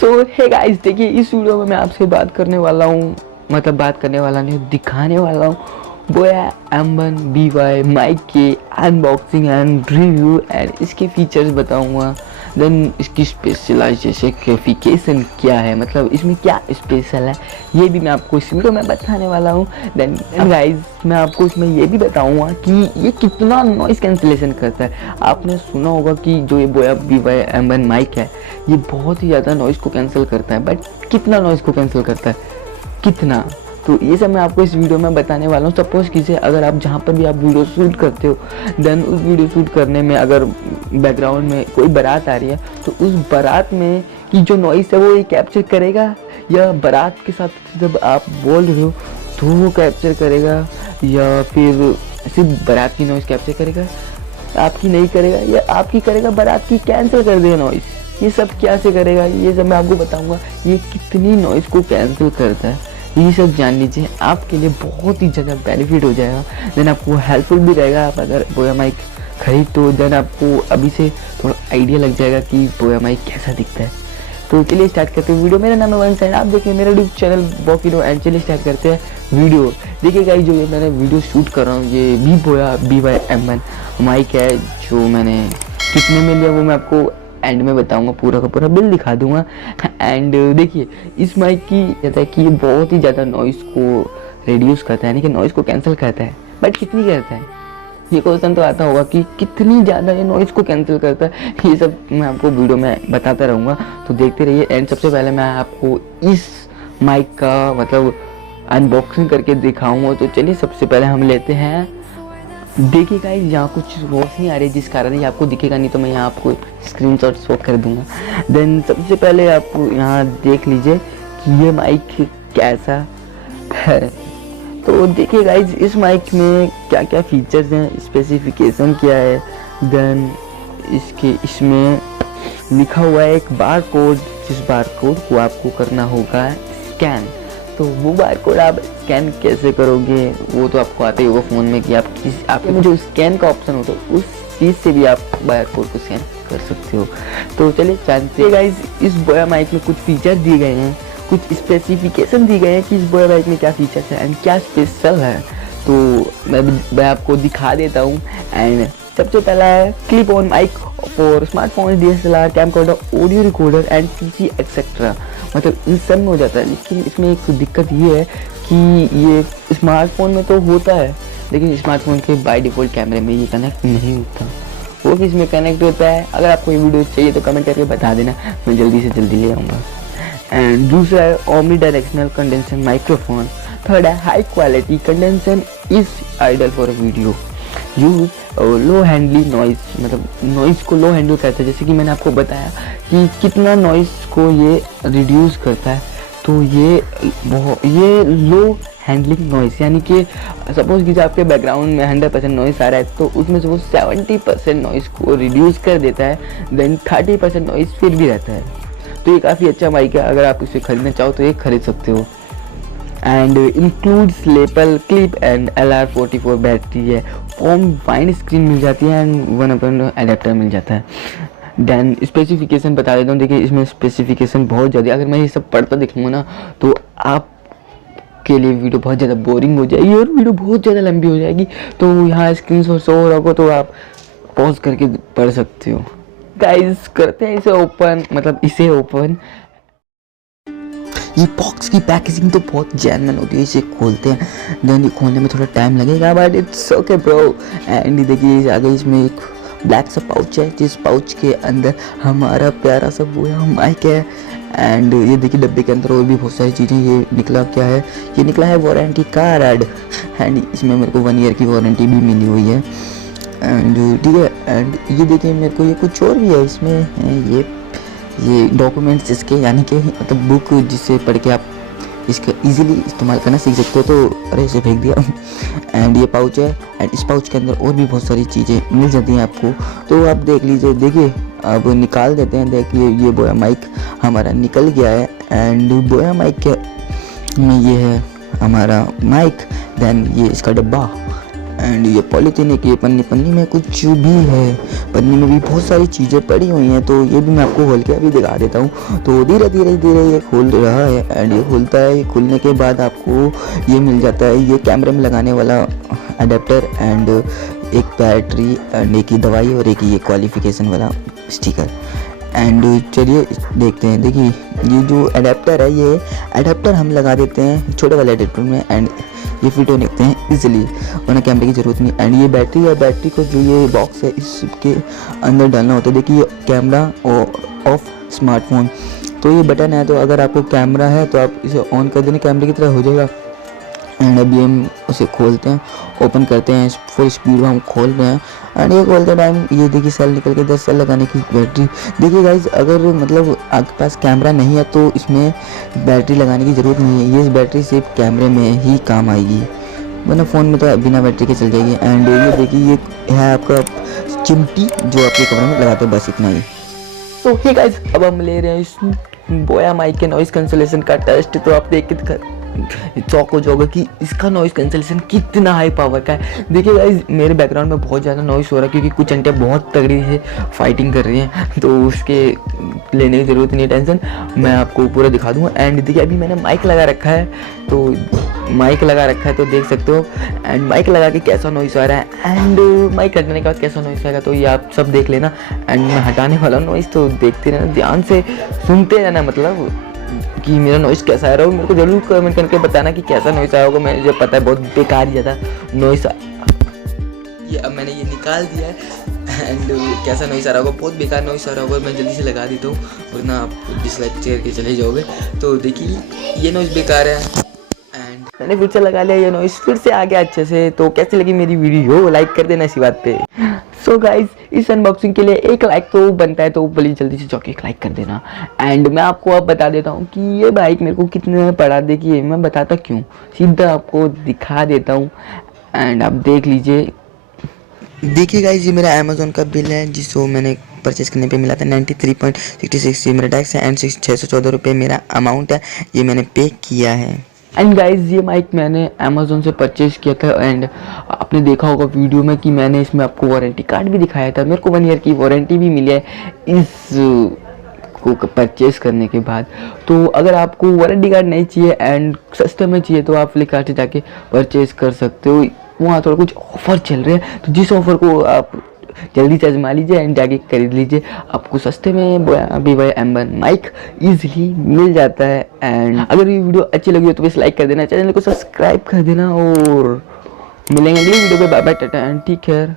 सो hey guys, देखिए इस video में मैं आपसे बात करने वाला हूँ, मतलब बात करने वाला नहीं, दिखाने वाला हूँ बोया M1 BY माइक के अनबॉक्सिंग एंड रिव्यू एंड इसके फीचर्स बताऊंगा। देन इसकी स्पेशलाइजेशन क्या है, मतलब इसमें क्या स्पेशल है, ये भी मैं आपको इस वीडियो में बताने वाला हूँ। देन गाइस मैं आपको इसमें ये भी बताऊंगा कि ये कितना नॉइस कैंसिलेशन करता है। आपने सुना होगा कि जो ये बोया BY M1 माइक है ये बहुत ही ज़्यादा नॉइस को कैंसिल करता है, बट कितना नॉइस को कैंसिल करता है, कितना, तो ये सब मैं आपको इस वीडियो में बताने वाला हूँ। सपोज कीजिए अगर आप जहाँ पर भी आप वीडियो शूट करते हो, देन उस वीडियो शूट करने में अगर बैकग्राउंड में कोई बारात आ रही है तो उस बारात में की जो नॉइस है वो ये कैप्चर करेगा, या बारात के साथ जब आप बोल रहे हो तो वो कैप्चर करेगा, या फिर सिर्फ बारात की नॉइस कैप्चर करेगा, आपकी नहीं करेगा, या आपकी करेगा बारात की कैंसिल कर देगा नॉइस। ये सब क्या से करेगा, ये सब मैं आपको बताऊँगा। ये कितनी नॉइस को कैंसिल करता है ये सब जान लीजिए, आपके लिए बहुत ही ज़्यादा बेनिफिट हो जाएगा। देन आपको हेल्पफुल भी रहेगा। आप अगर बोया माइक खरीद तो देन आपको अभी से थोड़ा आइडिया लग जाएगा कि बोया माइक कैसा दिखता है। तो चलिए स्टार्ट करते हैं वीडियो। मेरा नाम है वंश एंड आप देखिए मेरा यूट्यूब चैनल वॉकी नो। एंड चलिए स्टार्ट करते हैं वीडियो। देखिए गाइस, जो ये मैंने वीडियो शूट कर रहा हूँ ये भी बोया BY M1 माइक है, जो मैंने कितने में लिया वो मैं आपको एंड में बताऊंगा, पूरा का पूरा बिल दिखा दूंगा। एंड देखिए इस माइक की कहता है कि ये बहुत ही ज़्यादा नॉइस को रिड्यूस करता है, यानी कि नॉइस को कैंसिल करता है, बट कितनी करता है ये क्वेश्चन तो आता होगा कि कितनी ज़्यादा ये नॉइस को कैंसिल करता है। ये सब मैं आपको वीडियो में बताता रहूँगा, तो देखते रहिए। एंड सबसे पहले मैं आपको इस माइक का मतलब अनबॉक्सिंग करके दिखाऊँगा। तो चलिए सबसे पहले हम लेते हैं। देखिए गाइस, यहाँ कुछ रोशनी आ रही है जिस कारण ये आपको दिखेगा, नहीं तो मैं यहाँ आपको स्क्रीनशॉट शो कर दूंगा। देन सबसे पहले आप यहाँ देख लीजिए कि ये माइक कैसा है। तो देखिए गाइस, इस माइक में क्या क्या फीचर्स हैं, स्पेसिफिकेशन क्या है। देन इसमें लिखा हुआ है एक बार कोड, जिस बार कोड को आपको करना होगा स्कैन। तो वो बार कोड आप स्कैन कैसे करोगे वो तो आपको आते ही होगा फ़ोन में कि आपके में जो स्कैन का ऑप्शन होता है उस चीज़ से भी आप बार कोड को स्कैन कर सकते हो। तो चलिए जानते हैं गाइस, इस बोया माइक में कुछ फीचर दिए गए हैं, कुछ स्पेसिफिकेशन दिए गए हैं कि इस बोया माइक में क्या फीचर्स है एंड क्या स्पेशल है। तो मैं आपको दिखा देता हूँ। एंड सबसे पहला है clip on mike for smartphone, DSLR, camcorder, audio recorder and PC etcetera. मतलब इन सब में हो जाता है, लेकिन इसमें एक दिक्कत ये है कि ये स्मार्टफोन में तो होता है, लेकिन स्मार्टफोन के बाय डिफ़ॉल्ट कैमरे में ये कनेक्ट नहीं होता, वो भी इसमें कनेक्ट होता है। अगर आपको ये वीडियो चाहिए तो कमेंट करके बता देना, मैं जल्दी से जल्दी ले आऊँगा। एंड दूसरा है omnidirectional condenser microphone. Third है high quality condenser is ideal for video use. Low handling noise, मतलब नॉइस को लो हैंडल करता है, जैसे कि मैंने आपको बताया कि कितना नॉइस को ये रिड्यूस करता है। तो ये लो हैंडलिंग नॉइस, यानी कि सपोज कीजिए आपके बैकग्राउंड में 100% नॉइस आ रहा है तो उसमें से वो 70% नॉइस को रिड्यूस कर देता है। देन 30% नॉइस फिर भी रहता है। तो ये काफ़ी अच्छा माइक है, अगर आप इसे खरीदना चाहो तो ये खरीद सकते हो। And includes lapel clip and LR44 battery है, फॉर्म वाइन स्क्रीन मिल जाती है एंड 1 एडेप्टर मिल जाता है। देन स्पेसिफिकेशन बता देता हूँ। देखिए इसमें स्पेसिफिकेशन बहुत ज़्यादा, अगर मैं ये सब पढ़ता दिखूँगा ना तो आप के लिए वीडियो बहुत ज़्यादा बोरिंग हो जाएगी और वीडियो बहुत ज़्यादा लंबी हो जाएगी। तो यहाँ स्क्रीन शॉट हो रहा होगा तो आप पॉज करके पढ़ सकते हो। गाइस करते हैं इसे ओपन, मतलब इसे ओपन। ये बॉक्स की पैकेजिंग तो बहुत जेन्युइन होती है, इसे खोलते हैं, देन ये खोलने में थोड़ा टाइम लगेगा but it's okay bro. And देखिए आगे इसमें एक ब्लैक सा पाउच है, जिस पाउच के अंदर हमारा प्यारा सा बोया माइक है। एंड ये देखिए डब्बे के अंदर और भी बहुत सारी चीज़ें। ये निकला क्या है, ये निकला है वारंटी कार्ड। एंड इसमें मेरे को 1 ईयर की वारंटी भी मिली हुई है। एंड ठीक है, एंड ये देखिए मेरे को ये कुछ और भी है इसमें, ये डॉक्यूमेंट्स इसके, यानी कि मतलब बुक जिससे पढ़ के आप इसका इजीली इस्तेमाल करना सीख सकते हो। तो अरे इसे फेंक दिया। एंड ये पाउच है, एंड इस पाउच के अंदर और भी बहुत सारी चीज़ें मिल जाती हैं आपको, तो आप देख लीजिए। देखिए अब निकाल देते हैं। देखिए ये बोया माइक हमारा निकल गया है। एंड बोया माइक के में ये है हमारा माइक, देन ये इसका डब्बा, एंड ये पॉलीथीन है कि ये पन्नी में कुछ भी है पन्नी में भी बहुत सारी चीज़ें पड़ी हुई हैं, तो ये भी मैं आपको खोल के अभी दिखा देता हूँ। तो धीरे धीरे धीरे ये खुल रहा है एंड ये खुलता है। खुलने के बाद आपको ये मिल जाता है ये कैमरे में लगाने वाला अडेप्टर एंड एक बैटरी एंड एक ही दवाई और एक ये क्वालिफिकेशन वाला स्टिकर। एंड चलिए देखते हैं। देखिए ये जो अडेप्टर है, ये अडेप्टर हम लगा देते हैं छोटे वाले अडेप्टर में एंड ये फिट होने लगते हैं इजीली, वरना कैमरे की ज़रूरत नहीं। एंड ये बैटरी है, बैटरी को जो ये बॉक्स है इसके अंदर डालना होता है। देखिए ये कैमरा और ऑफ स्मार्टफोन, तो ये बटन है, तो अगर आपको कैमरा है तो आप इसे ऑन कर देना, कैमरे की तरह हो जाएगा। एंड अभी हम उसे खोलते हैं, ओपन करते हैं, फुल स्पीड में हम खोल रहे हैं। एंड ये खोलते टाइम ये देखिए सेल निकल के 10 सेल लगाने की बैटरी। देखिए गाइज, अगर मतलब आपके पास कैमरा नहीं है तो इसमें बैटरी लगाने की ज़रूरत नहीं है, ये इस बैटरी सिर्फ कैमरे में ही काम आएगी, वरना फ़ोन में तो बिना बैटरी के चल जाएगी। एंड ये देखिए ये है आपका चिमटी जो आपके कमरे में लगाते हो, बस इतना ही। तो हे गाइस, अब हम ले रहे हैं इस बोया माइक के नॉइस कैंसलेशन का टेस्ट। तो आप देख के चौक हो जाओगे कि इसका नॉइस कैंसलेशन कितना हाई पावर का है। देखिए गाइस, मेरे बैकग्राउंड में बहुत ज़्यादा नॉइस हो रहा है क्योंकि कुछ आंटियाँ बहुत तगड़ी से फाइटिंग कर रही हैं, तो उसके लेने की ज़रूरत नहीं है टेंशन, मैं आपको पूरा दिखा दूँगा। एंड देखिए अभी मैंने माइक लगा रखा है, तो माइक लगा रखा है तो देख सकते हो। एंड माइक लगा के कैसा नॉइस आ रहा है एंड माइक हटाने के बाद कैसा नॉइस आएगा, तो ये आप सब देख लेना। एंड मैं हटाने वाला नॉइस तो देखते रहना, ध्यान से सुनते रहना, मतलब कि मेरा नॉइस कैसा आ रहा है। मेरे को जरूर कमेंट करके बताना कि कैसा नॉइस आया होगा। मुझे पता है बहुत बेकार ही ज़्यादा नॉइस, ये अब मैंने ये निकाल दिया है एंड कैसा नॉइस आ रहा होगा, बहुत बेकार नॉइस आ रहा होगा। मैं जल्दी से लगा देता हूँ वरना आप डिसलाइक करके चले जाओगे। तो देखिए ये नॉइस बेकार है एंड मैंने फिर से लगा लिया, ये नॉइस फिर से आ गया अच्छे से। तो कैसी लगी मेरी वीडियो, लाइक कर देना इसी बात पे। सो गाइज, इस अनबॉक्सिंग के लिए एक लाइक तो बनता है, तो प्लीज़ जल्दी से जाके एक लाइक कर देना। एंड मैं आपको अब बता देता हूँ कि ये बाइक मेरे को कितने में पड़ा। देखिए मैं बताता क्यों, सीधा आपको दिखा देता हूँ एंड आप देख लीजिए। देखिए गाइस, ये मेरा अमेज़न का बिल है जिसको मैंने परचेज़ करने पे मिला था 93.66। ये मेरा टैक्स है एंड 614 रुपये मेरा अमाउंट है, ये मैंने पे किया है। एंड गाइज, ये माइक मैंने अमेज़ोन से परचेज़ किया था एंड आपने देखा होगा वीडियो में कि मैंने इसमें आपको वारंटी कार्ड भी दिखाया था। मेरे को 1 ईयर की वारंटी भी मिली है इस को परचेज़ करने के बाद। तो अगर आपको वारंटी कार्ड नहीं चाहिए एंड सस्ते में चाहिए तो आप फ्लिपकार्ट से जाके परचेज़ कर सकते हो, वहाँ थोड़ा कुछ ऑफ़र चल रहे हैं, तो जिस ऑफ़र को आप जल्दी से आजमा लीजिए एंड जाके खरीद लीजिए। आपको सस्ते में BY M1 माइक इजीली मिल जाता है। एंड अगर ये वीडियो अच्छी लगी हो तो बस लाइक कर देना, चैनल को सब्सक्राइब कर देना और मिलेंगे अगली वीडियो पे। Bye bye, tata and take care.